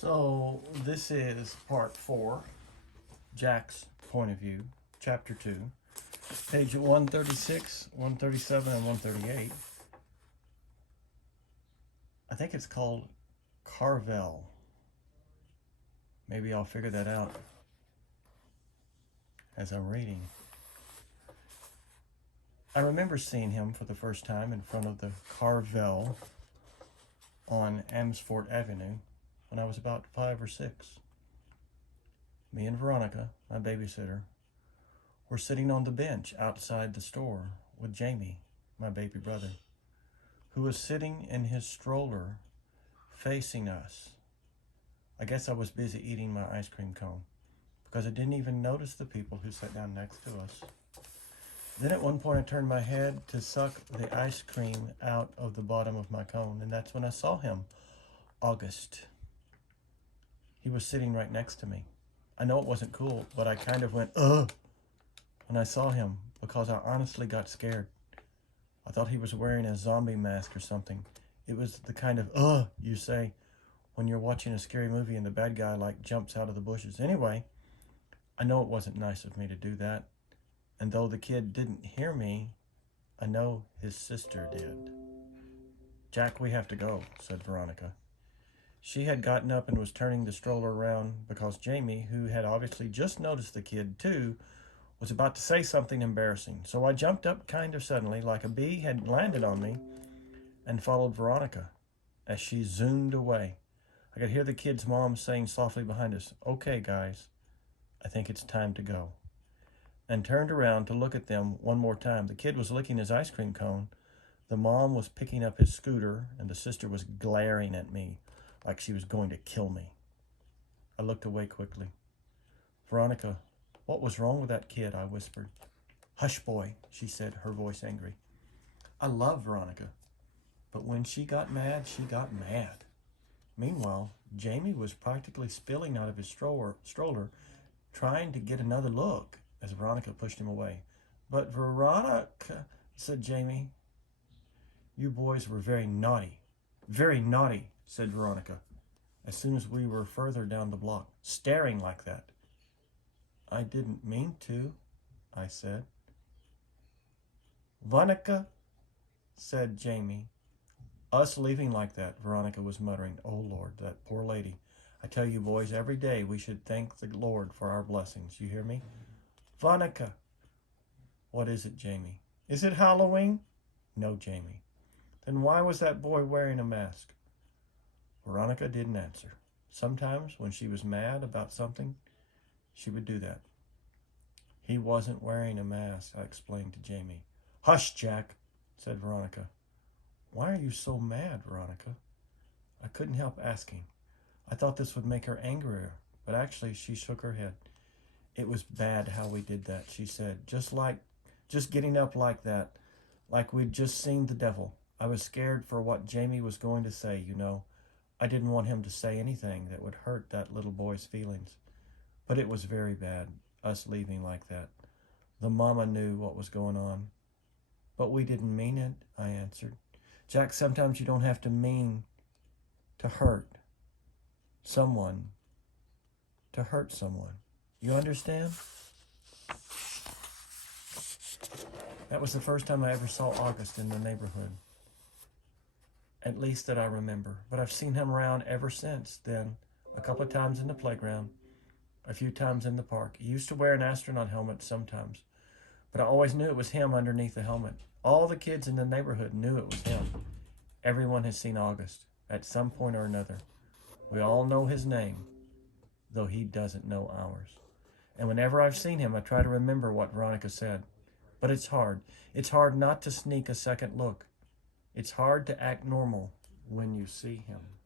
So this is part 4, Jack's point of view, chapter 2, page 136, 137, and 138. I think it's called Carvel. Maybe I'll figure that out as I'm reading. I remember seeing him for the first time in front of the Carvel on Amsfort Avenue when I was about 5 or 6. Me and Veronica, my babysitter, were sitting on the bench outside the store with Jamie, my baby brother, who was sitting in his stroller facing us. I guess I was busy eating my ice cream cone because I didn't even notice the people who sat down next to us. Then at one point I turned my head to suck the ice cream out of the bottom of my cone, and that's when I saw him, August. He was sitting right next to me. I know it wasn't cool, but I kind of went, ugh, when I saw him because I honestly got scared. I thought he was wearing a zombie mask or something. It was the kind of, ugh, you say when you're watching a scary movie and the bad guy like jumps out of the bushes. Anyway, I know it wasn't nice of me to do that. And though the kid didn't hear me, I know his sister did. Jack, we have to go, said Veronica. She had gotten up and was turning the stroller around because Jamie, who had obviously just noticed the kid too, was about to say something embarrassing. So I jumped up kind of suddenly, like a bee had landed on me, and followed Veronica as she zoomed away. I could hear the kid's mom saying softly behind us, "Okay, guys, I think it's time to go," and turned around to look at them one more time. The kid was licking his ice cream cone. The mom was picking up his scooter, and the sister was glaring at me like she was going to kill me. I looked away quickly. "Veronica, what was wrong with that kid?" I whispered. "Hush, boy," she said, her voice angry. I love Veronica, but when she got mad, she got mad. Meanwhile, Jamie was practically spilling out of his stroller, trying to get another look as Veronica pushed him away. "But Veronica," said Jamie. "You boys were very naughty." "Very naughty," said Veronica, as soon as we were further down the block, staring like that. "I didn't mean to," I said. "Veronica," said Jamie. "Us leaving like that," Veronica was muttering. "Oh, Lord, that poor lady. I tell you, boys, every day we should thank the Lord for our blessings. You hear me?" "Veronica." "What is it, Jamie?" "Is it Halloween?" "No, Jamie." "Then why was that boy wearing a mask?" Veronica didn't answer. Sometimes when she was mad about something, she would do that. "He wasn't wearing a mask," I explained to Jamie. "Hush, Jack," said Veronica. "Why are you so mad, Veronica?" I couldn't help asking. I thought this would make her angrier, but actually she shook her head. "It was bad how we did that," she said. Just getting up like that, like we'd just seen the devil. I was scared for what Jamie was going to say, you know. I didn't want him to say anything that would hurt that little boy's feelings. But it was very bad, us leaving like that. The mama knew what was going on. "But we didn't mean it," I answered. "Jack, sometimes you don't have to mean to hurt someone, You understand?" That was the first time I ever saw August in the neighborhood. At least that I remember. But I've seen him around ever since then, a couple of times in the playground, a few times in the park. He used to wear an astronaut helmet sometimes, but I always knew it was him underneath the helmet. All the kids in the neighborhood knew it was him. Everyone has seen August at some point or another. We all know his name, though he doesn't know ours. And whenever I've seen him, I try to remember what Veronica said. But it's hard. It's hard not to sneak a second look. It's hard to act normal when you see him.